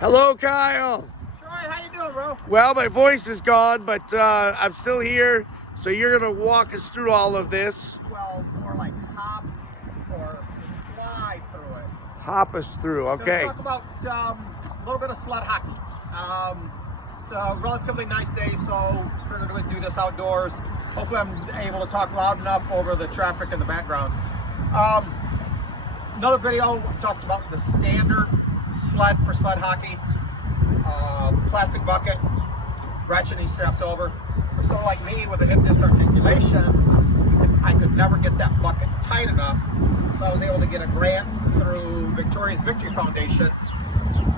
Hello, Kyle. Troy, how you doing, bro? Well, my voice is gone, but I'm still here. So you're going to walk us through all of this. Well, more like hop or slide through it. Hop us through, okay. We're going to talk about a little bit of sled hockey. It's a relatively nice day, so figured we'd do this outdoors. Hopefully I'm able to talk loud enough over the traffic in the background. Another video, we talked about the standard sled for sled hockey. Plastic bucket, ratcheting straps over. For someone like me with a hip disarticulation, I could never get that bucket tight enough, so I was able to get a grant through Victoria's Victory Foundation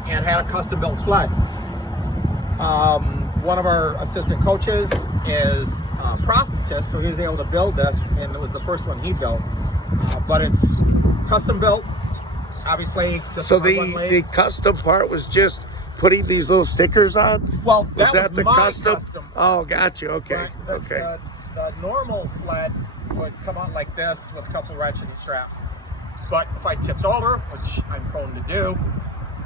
and had a custom built sled. One of our assistant coaches is a prosthetist, so he was able to build this, and it was the first one he built. But it's custom built, obviously. Just so the custom part was just putting these little stickers on? Well, that was was the custom part? Oh, gotcha. Okay. The normal sled would come out like this with a couple ratcheting straps. But if I tipped over, which I'm prone to do,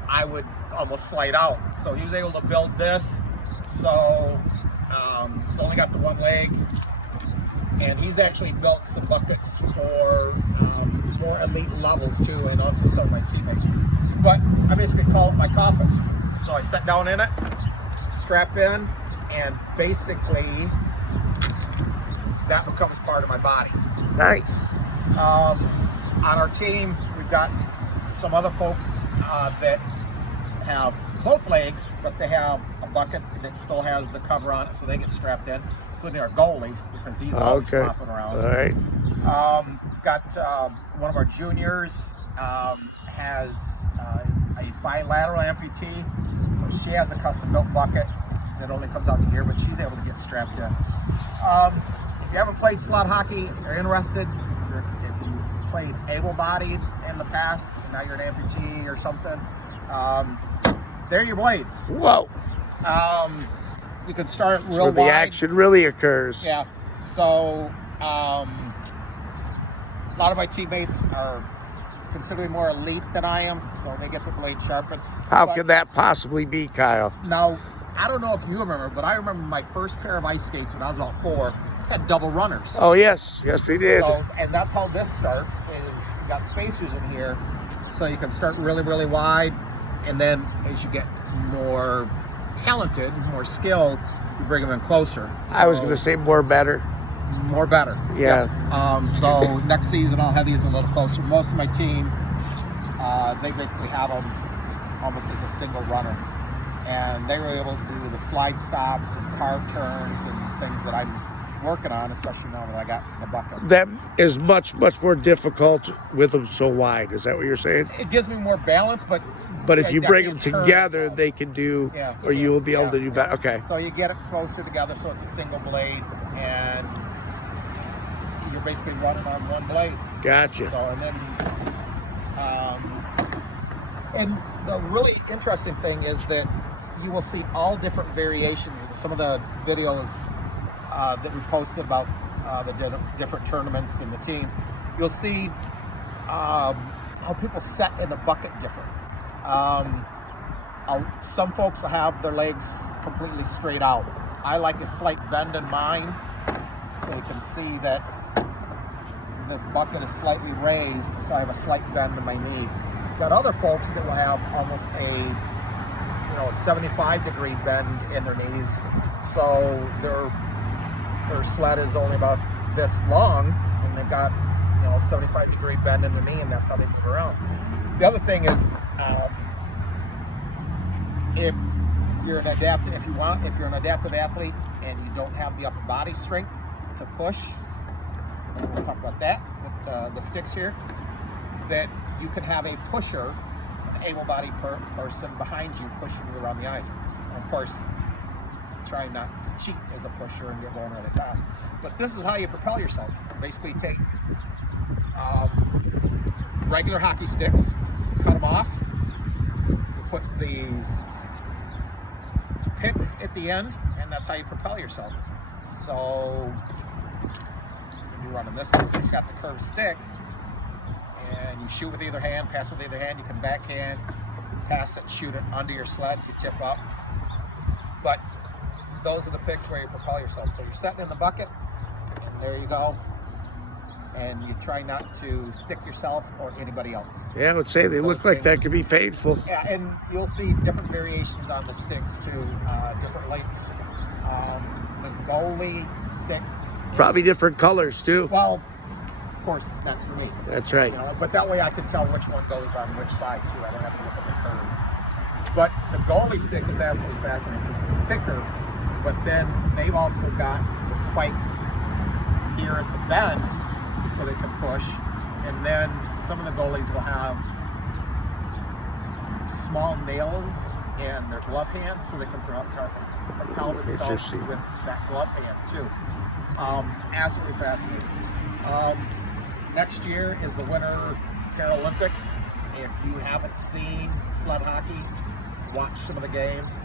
I would almost slide out. So he was able to build this. So it's only got the one leg. And he's actually built some buckets for more elite levels too, and also some of my teammates. But I basically call it my coffin. So I sat down in it, strap in, and basically that becomes part of my body. Nice. On our team, we've got some other folks that have both legs, but they have a bucket that still has the cover on it, so they get strapped in, including our goalies, because he's always flopping around. All right. Got one of our juniors is a bilateral amputee, so she has a custom built bucket that only comes out to here, but she's able to get strapped in. If you haven't played sled hockey, if you're interested, if you played able-bodied in the past, and now you're an amputee or something, they're your blades. Whoa. You can start real wide. Where the action really occurs. Yeah. So a lot of my teammates are considerably more elite than I am, so they get the blade sharpened. How could that possibly be, Kyle? Now, I don't know if you remember, but I remember my first pair of ice skates when I was about 4 had double runners. Oh, yes. Yes, they did. So, and that's how this starts, is you got spacers in here, so you can start really, really wide, and then as you get more talented, more skilled, you bring them in closer. So, I was going to say more better. More better. Yeah. Yep. So next season I'll have these a little closer. Most of my team, they basically have them almost as a single runner. And they were able to do the slide stops and carve turns and things that I'm working on, especially now that I got the bucket. That is much, much more difficult with them so wide. Is that what you're saying? It gives me more balance, but if you bring them together, they can do, or you will be able to do better. Okay. So you get it closer together, so it's a single blade, and you're basically running on one blade. Gotcha. So, and then, and the really interesting thing is that you will see all different variations in some of the videos that we posted about the different tournaments and the teams. You'll see how people set in the bucket different. Some folks will have their legs completely straight out. I like a slight bend in mine, so you can see that this bucket is slightly raised, so I have a slight bend in my knee. Got other folks that will have almost a 75-degree bend in their knees, so their sled is only about this long, and they've got 75-degree bend in their knee, and that's how they move around. The other thing is, if you're an adaptive athlete and you don't have the upper body strength to push, we'll talk about that with the sticks here, that you can have a pusher, an able-bodied person behind you pushing you around the ice. And of course, try not to cheat as a pusher and get going really fast. But this is how you propel yourself. You basically take regular hockey sticks, cut them off, you put these picks at the end, and that's how you propel yourself. So you're running this one because you got the curved stick, and you shoot with either hand, pass with either hand, you can backhand, pass it, shoot it under your sled, you tip up. But those are the picks where you propel yourself. So you're setting in the bucket, and there you go. And you try not to stick yourself or anybody else. Yeah, I would say they look like that could be painful. Yeah, and you'll see different variations on the sticks too, different lengths. The goalie stick. Probably different colors too. Well, of course, that's for me. That's right. You know, but that way I can tell which one goes on which side too. I don't have to look at the curve. But the goalie stick is absolutely fascinating because it's thicker, but then they've also got the spikes here at the bend so they can push. And then some of the goalies will have small nails in their glove hand so they can propel themselves with that glove hand too. Absolutely fascinating. Next year is the Winter Paralympics. If you haven't seen sled hockey, watch some of the games.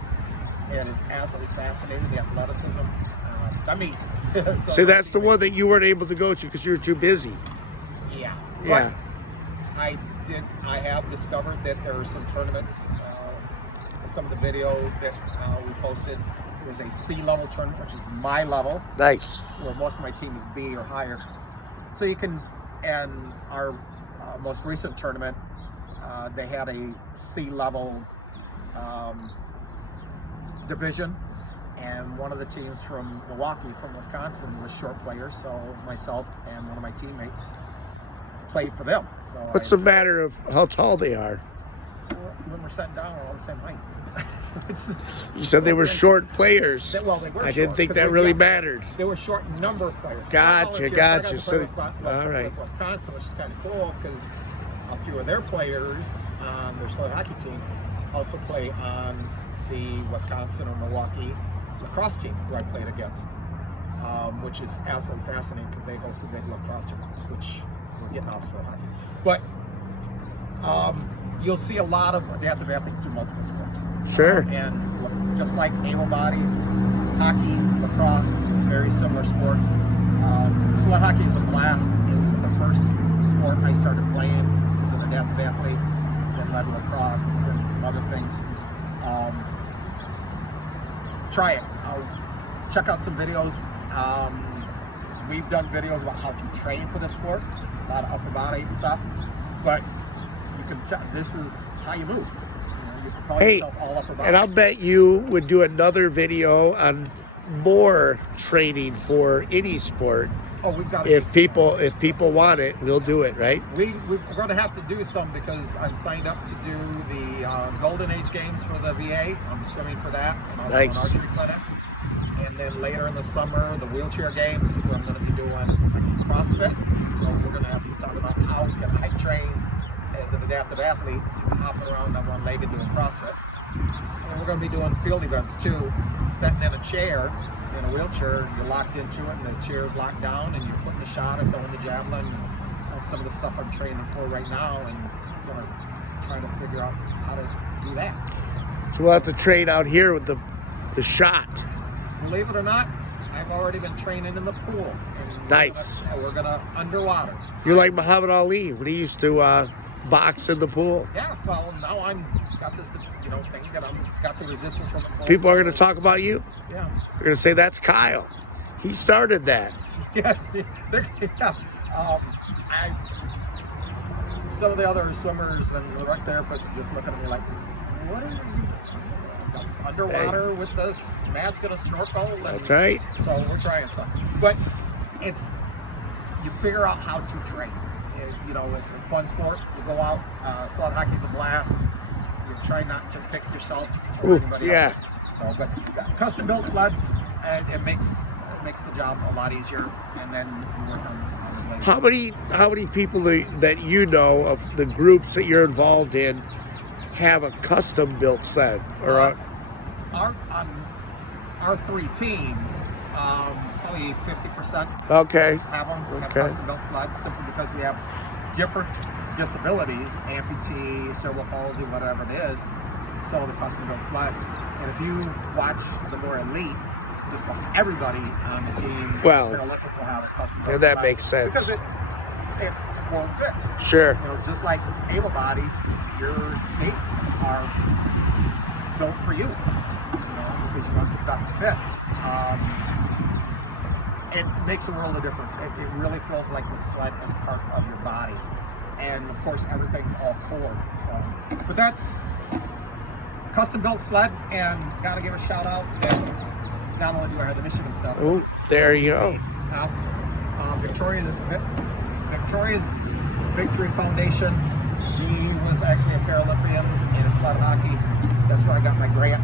It is absolutely fascinating, the athleticism. So see, that's the one that you weren't able to go to because you were too busy. Yeah. Yeah. But I have discovered that there are some tournaments, some of the video that we posted. It was a C level tournament, which is my level. Nice. Where most of my team is B or higher. So you can, and our most recent tournament, they had a C level division, and one of the teams from Milwaukee, from Wisconsin, was short players. So myself and one of my teammates played for them. So what's the matter of how tall they are? When we're sitting down, we're all the same height. You said they were short players. Well, they were. I didn't think that really mattered. They were short number of players. Gotcha. So all right. with Wisconsin, which is kind of cool because a few of their players on their sled hockey team also play on the Wisconsin or Milwaukee lacrosse team who I played against, which is absolutely fascinating because they host a big lacrosse tournament, which we're getting off sled hockey. But you'll see a lot of adaptive athletes do multiple sports. Sure. And just like able bodies, hockey, lacrosse, very similar sports. Sled hockey is a blast. It was the first sport I started playing as an adaptive athlete, then led lacrosse and some other things. Try it. Check out some videos. We've done videos about how to train for this sport, a lot of upper body stuff, but you can tell this is how you move. You propel yourself all upper body. And I'll bet you would do another video on more training for any sport. Oh, we've got to if people want it, we'll do it, right? We're going to have to do some because I'm signed up to do the Golden Age Games for the VA. I'm swimming for that, and also an archery clinic. And then later in the summer, the wheelchair games, where I'm going to be doing like CrossFit. So we're going to have to be talking about how can I train as an adaptive athlete to be hopping around on one leg and doing CrossFit. And we're going to be doing field events too, sitting in a chair in a wheelchair, you're locked into it, and the chair's locked down, and you're putting the shot and throwing the javelin. And that's some of the stuff I'm training for right now, and I'm going to try to figure out how to do that. So we'll have to train out here with the shot. Believe it or not, I've already been training in the pool. And nice. We're gonna underwater. You're like Muhammad Ali when he used to box in the pool. Yeah, well, now got this, thing that I'm got the resistance from the pool. People are going to talk about you. Yeah. They're going to say that's Kyle. He started that. Yeah. Some of the other swimmers and the rec therapists are just looking at me like, "What are you doing? Underwater with this mask and a snorkel?" And that's right. So we're trying stuff, but you figure out how to train. It's a fun sport. You go out. Sled hockey's a blast. You try not to pick yourself or anybody else. So, but custom built sleds, and it makes the job a lot easier. And then you work on the blades. How many people that you know of the groups that you're involved in have a custom built sled? Or our three teams, probably 50%. Okay. Have custom built sleds simply because we have different disabilities, amputee, cerebral palsy, whatever it is. So the custom built sleds. And if you watch the more elite, just about everybody on the team, Paralympic will have a custom built sled. That makes sense. Because it form fits. Sure. You know, just like able-bodied, your skates are built for you. You know, because you want the best fit. It makes a world of difference. It really feels like the sled is part of your body. And of course, everything's all cord. So, but that's custom built sled, and gotta give a shout out. And not only do I have the Michigan stuff. Oh, there you go. Victoria's Victory Foundation. She was actually a Paralympian in sled hockey. That's where I got my grant.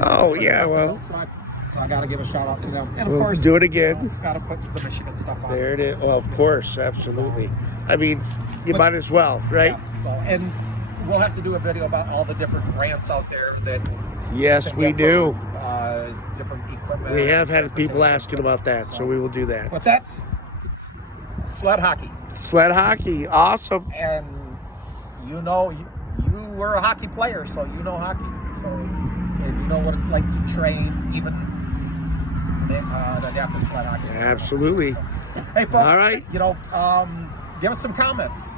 Oh yeah, Custom well. built sled. So I got to give a shout out to them. And of We'll course, do it again. Got to put the Michigan stuff on. There it is. Well, of course, absolutely. I mean, you might as well, right? Yeah, so, and we'll have to do a video about all the different grants out there that. Yes, can we get do. from, different equipment. We have had people asking about that, so we will do that. But that's sled hockey. Sled hockey, awesome. And you know, you were a hockey player, so you know hockey. So, and you know what it's like to train even. The adaptive sled hockey. Absolutely. So, hey folks, all right. You know, give us some comments.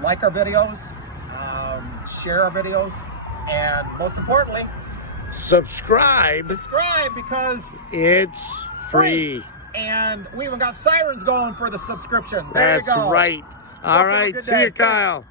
Like our videos, share our videos, and most importantly, subscribe because it's free. And we even got sirens going for the subscription. There That's you go. right. All right. See you, Kyle.